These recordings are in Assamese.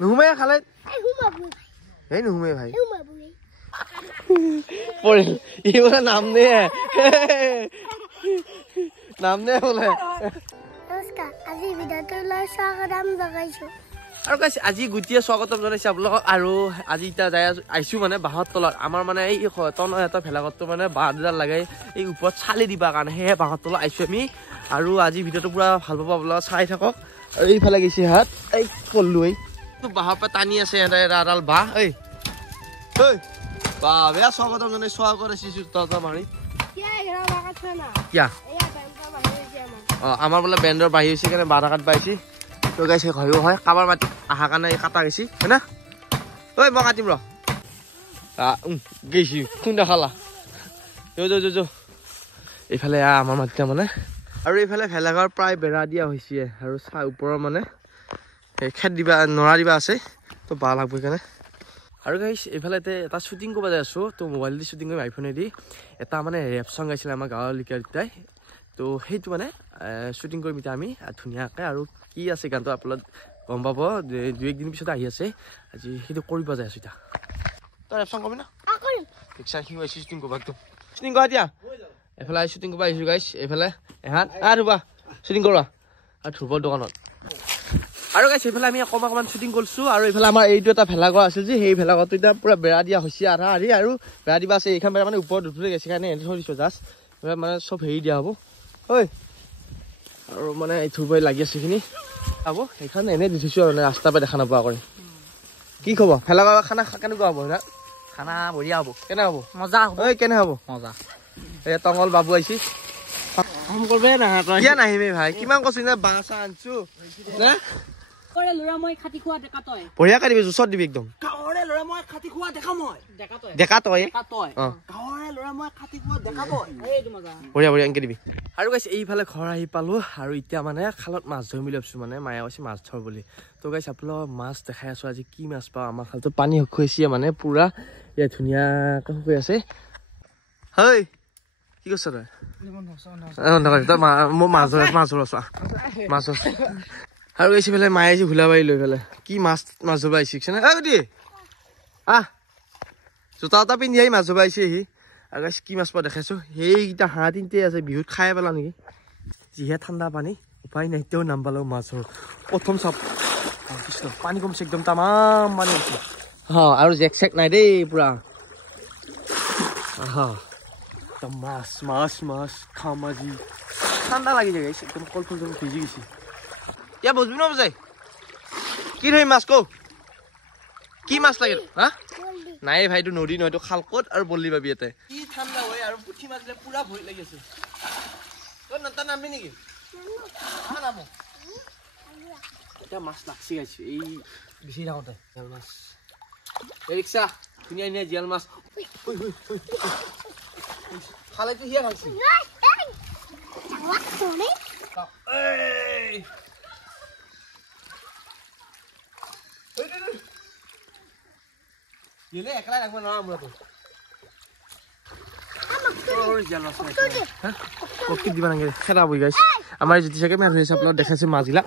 নুহুমাই খালে এই নুহুমাই ভাই পৰিল ই বোলে নাম নে বোলে নমস্কাৰ আজি ভিডিঅ'টো লৈ স্বাগতম জনাইছো আৰু গাইছ আজি গুটিয়ে স্বাগতম জনাইছে আপোনালোকক আৰু আজি এতিয়া যাই আইছো মানে বাহৰ তলত আমাৰ মানে এই তন এটা ভেলাঘৰটো মানে বাঁহ দুডাল লাগাই এই ওপৰত চালি দিবা কাৰণে সেয়ে বাহৰ তলত আইছো আমি আৰু আজি ভিডিঅ'টো পুৰা ভাল পাব আপোনালোকে চাই থাকক আৰু এইফালে গৈছে হাত এই কল্লু এই বাহৰ পৰা টানি আছে এডাল বাঁহ এই বাহ বেয়া স্বাগতম জনাই স্বাগত কৰিছো তহঁতৰ মাৰি কিয়া আমাৰ বোলে বেণ্ডৰ বাঢ়ি হৈছে কাৰণে বাঁহ কাট পাইছি তো গাইছে হয়ও হয় কাবাৰ মাটি আহা কাৰণে কাটা গৈছি হয় না ঐ মই কাটিম ৰ গৈছি খুন্দা খালা যো এইফালে আমাৰ মাটিটা মানে আৰু এইফালে ভেলাঘৰ প্ৰায় বেৰা দিয়া হৈছে আৰু চাহ ওপৰৰ মানে খেত দিবা নৰা দিবা আছে তো বাঁহ লাগব সেইকাৰণে আৰু গাইছ এইফালে এটা শ্বুটিং কৰিব যাই আছো তো মোবাইল দি শ্বুটিং কৰি আইফোনেদি এটা মানে ৰেপ চং গাইছিলে আমাৰ গাঁৱৰ লিকাৰটাই তো সেইটো মানে শ্বুটিং কৰিম এতিয়া আমি ধুনীয়াকৈ আৰু কি আছে গানটো আপলোড গম পাব দুই একদিন পিছত আহি আছে আজি সেইটো কৰিব যাই আছো এতিয়া তই ৰেপ চং কৰিবি না শ্বুটিং কৰিব একদম শ্বুটিং কৰা এতিয়া এইফালে শ্বুটিং কৰিব আহিছো গাইছ এইফালে এহাত ধুবা শ্বুটিং কৰা আৰু ধুবৰ দোকানত আৰু গাইছ এইফালে আমি অকণমান শ্বুটিং কৰিছো আৰু এইফালে আমাৰ এইটো এটা ভেলাঘৰ আছিল যে সেই ভেলাঘৰটো এতিয়া পুৰা বেৰা দিয়া হৈছে আধা আধি আৰু বেৰা দিবা আছে এইখন বেৰা মানে ওপৰত উঠি গৈছে কাৰণে এনে থৈ দিছো জাষ্ট মানে চব হেৰি দিয়া হ'ব ঐ আৰু মানে ধুবই লাগি আছে এইখিনি পাব সেইখন এনেই দি থৈছো আৰু ৰাস্তাৰ পৰা দেখা নাপোৱা কৰি কি খবৰ ভেলাঘৰ খানা কেনেকুৱা হ'ব না খানা বঢ়িয়া হ'ব কেনে হ'ব মজা হ'ব ঐ কেনে হ'ব মজা এই টঙল বাবু আহিছি কাম কৰবে না কিয় নাহিবি ভাই কিমান কৈছো নে বাঁহ চাহ আনছো নে কৰে ল'ৰা মই খাটি খোৱা দেখা তই বঢ়িয়া কাটিবি জোচত দিবি একদম গাঁৱৰে ল'ৰা মই খাটি খোৱা দেখা মই ডেকা তই গাঁৱৰে ল'ৰা মই খাটি খোৱা দেখা তই এইটো মজা বঢ়িয়া বঢ়িয়া এনেকে দিবি আৰু গাইছ এইফালে ঘৰ আহি পালো আৰু এতিয়া মানে খালত মাছ ধৰিম বুলি ভাবিছো মানে মায়ে কৈছে মাছ ধৰ বুলি তো গাইছ আপোনালোকক মাছ দেখাই আছো আজি কি মাছ পাওঁ আমাৰ খালটো পানী শুকুৱাইছে মানে পুৰা ইয়াত ধুনীয়াকৈ শুকুৱাই আছে হয় কি কৈছ তই তই মই মাছ ধৰা আছো মাছ আৰু গৈছে পেলাই মায়ে আহিছে ভোলাবাৰী লৈ পেলাই কি মাছ ধৰিব আহিছে নে গতি জোতা এটা পিন্ধি আহি মাছ ধৰিব আহিছে সি আৰু গাইছ কি মাছ পোৱা দেখাইছো সেইকেইটা হাঁহ তিনিটাই আছে বিহুত খাই পেলা নেকি যিহে ঠাণ্ডা পানী উপায় নাই তেওঁ নাম পালো মাছৰ প্ৰথম চাপ পানী কমছে একদম তামাম পানী কমছে আৰু জেক চেক নাই দেই পুৰা মাছ মাছ মাছ খাম আজি ঠাণ্ডা লাগি যায় একদম কল ফুল ভিজি গৈছে এতিয়া বুজবি নবুজাই কি ধৰিম মাছ কৌ কি মাছ লাগে হা নাই ভাই এইটো নদী নহয় এইটো খাল ক'ত আৰু বল্লি পাবি ইয়াতে কি ঠাণ্ডা হয় আৰু পুঠি মাছ পুৰা ভয় লাগি আছে তই নামবি নেকি এতিয়া মাছ লাগছি গাইছে এই বেছি থাকোঁতে জিয়াল মাছ এই ৰিক্সা ধুনীয়া ধুনীয়া জিয়াল মাছ খালেতো হিয়া খাইছি একলাই ৰাখিব নোৱাৰা মোৰটো ককটিত দিবা নাগে খেলা বহি গাইছে আমাৰ জ্যোতি চাগে মাছ ধৰিছে আপোনালোক দেখাইছে মাছবিলাক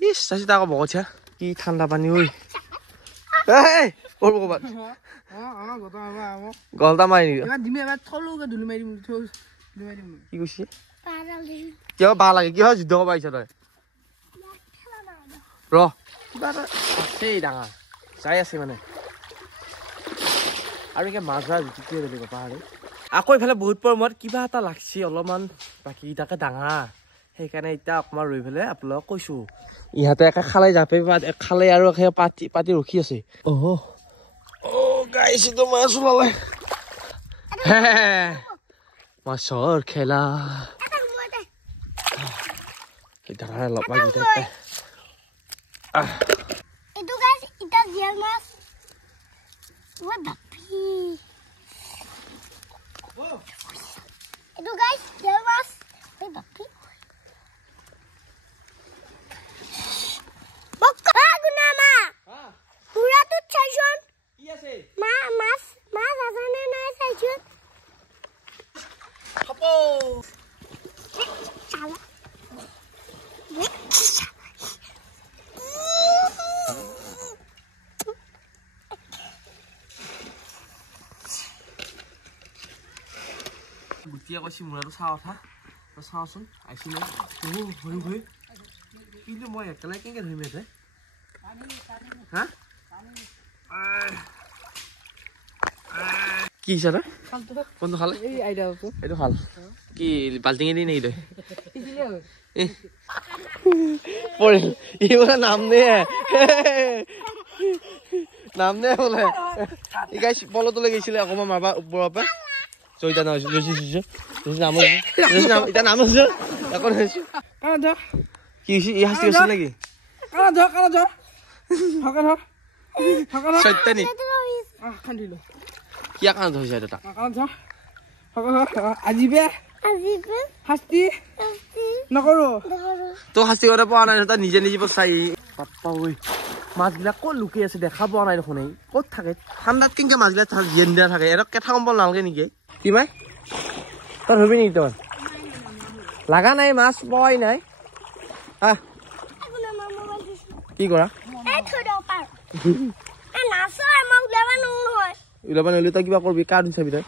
ইছ চাইছে তাক বকঠীয়া কি ঠাণ্ডা পানী ঐ ক'ৰবাত গলটা মাৰি নেকি কি কৈছে কিয় বাহ লাগে কিয় যুদ্ধ কৰিব আহিছ তই ৰ কিবা এটা আছেই ডাঙৰ চাই আছে মানে আৰু এতিয়া মাছ ধৰা জুতিটোৱে বেলেগ পাহাৰে আকৌ এইফালে বহুত পৰমত কিবা এটা লাগছে অলপমান বাকীকেইটাকে ডাঙৰ সেইকাৰণে এতিয়া অকণমান ৰৈ পেলাই আপোনালোকক কৈছো ইহঁতে একে খালে জাপে খালে আৰু পাতি ৰখি আছে গাইছিতো মাছ ওলালে মাছৰ খেলা ডাঙৰ অলপ এইটো গাইছ ইটা জিয়াল মাছ what the এইটো গাইছ জিয়াল মাছ এই বাপি বক্কা গুনা মা পুৰা তো চাইছন কি আছে মাছ আজানে নাই চাইছন খাপো এতিয়া কৈছি মুৰাটো চাওঁ কথা চাওঁচোন আহিছি নে হৈ হৈ কিন্তু মই একেলাই কেনেকৈ ধৰিম ইয়াতে হা কি হিচাপে কোনটো খালে এইটো ভাল কি বাল্টিঙে দি নেকি তই পৰিল ই বোলে নাম নে বোলে ই গাইছ পলতলৈ গৈছিলে অকণমান মাৰবা ওপৰৰ পৰা জয়িতা নাম এতিয়া নাম হৈছে কি হৈছে ই শাস্তি কৰিছিল নেকি সত্যানী কি কাৰণে ধৰিছে এইটো তাক তই শাস্তি কৰিব পৰা নাই তই নিজে নিজে চাই পাপ্পা ঐ মাছবিলাক ক'ত লুকি আছে দেখা পোৱা নাই দেখোন ক'ত থাকে ঠাণ্ডাত কেনেকৈ মাছবিলাক জীয়াই দিয়া থাকে এৰক কেঠা কম্বল নালাগে নেকি কি মাই তই ধৰিবি নেকি তই লাগা নাই মাছ পোৱাই নাই হা কি কৰা ওলাব নোৱাৰিলে তই কিবা কৰিবি কাৰ চাবি তই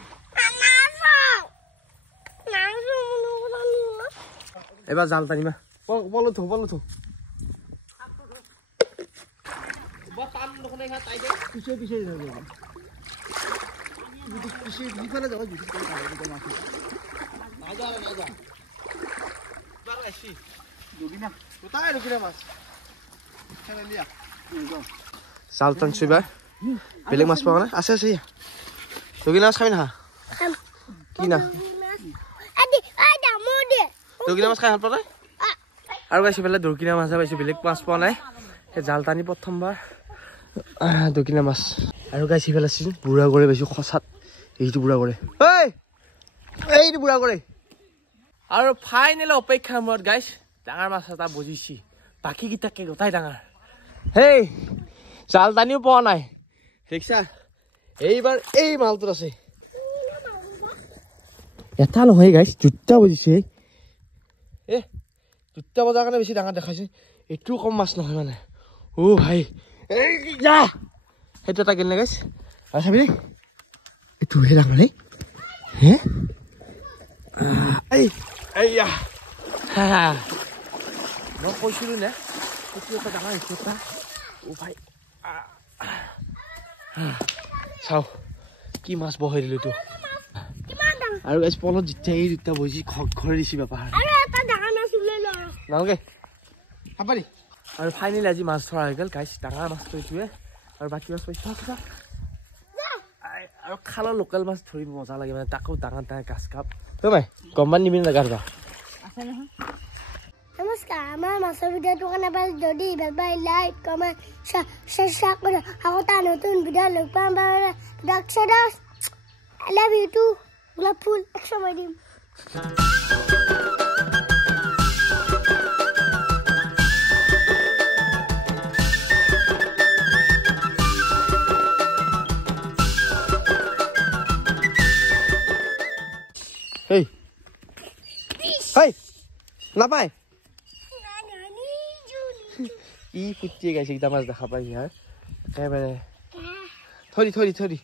এবাৰ জাল টানিবা পলো থো জাল টানছো এবাৰ বেলেগ মাছ পোৱা নাই আছে দগিনা মাছ খাবি না কি না দগিনা মাছ খাই ভাল পোৱা নাই আৰু গাইছে পেলাই দৰকিনা মাছ পাইছোঁ বেলেগ মাছ পোৱা নাই সেই জাল টানি প্ৰথমবাৰ দৰকিনা মাছ আৰু গাইছে পেলাই আছিলোঁ বুঢ়া কৰে পাইছোঁ সঁচাত এইটো বুঢ়া কৰে এইটো বুঢ়া কৰে আৰু ফাইনেল অপেক্ষাৰ মূৰত গাইছ ডাঙৰ মাছ এটা বুজিছি বাকীকেইটাকে গোটাই ডাঙৰ হেই জাল টানিও পোৱা নাই দেখিছা এইবাৰ এই মালটোত আছে এটা নহয় গাইছ দুটা বুজিছে দুটা বজাৰ কাৰণে বেছি ডাঙৰ দেখাইছে এইটো কম মাছ নহয় মানে ভাই যা সেইটো এটা কিনিলে গাইছ আৰু চাবি দেই এইটোহে ডাঙৰ দেই মই কৈছিলোঁ নে এইটো এটা ডাঙৰ এইটো এটা ভাই চাও কি মাছ বহাই দিলো তো আৰু গাইছ পলত যেতিয়া এই দুটা বজি ঘৰে দিছি বাপা নালগে হাপাৰি আৰু ফাইনেলি আজি মাছ ধৰা হৈ গ'ল গাইছ ডাঙৰ মাছ থৈছোৱে আৰু বাকী মাছ পাইছোঁ আৰু খালৰ লোকেল মাছ ধৰি মজা লাগে মানে তাকো ডাঙৰ গাছ কাপ তই গমমান নিবি না গাছ নমস্কাৰ আমাৰ মাছৰ ভিডিঅ'টো কাৰণে পাই যদি ভাল পাই লাইক কমেণ্ট শ্বেয়াৰ কৰি আকৌ এটা নতুন ভিডিঅ' লগ পাম আই লাভ ইউ টু গোলাপ ফুল একসময় দিম নাপায় ই ফুটিয়ে গাইছে এইকেইটা মাছ দেখা পাই একেবাৰে থৈ দি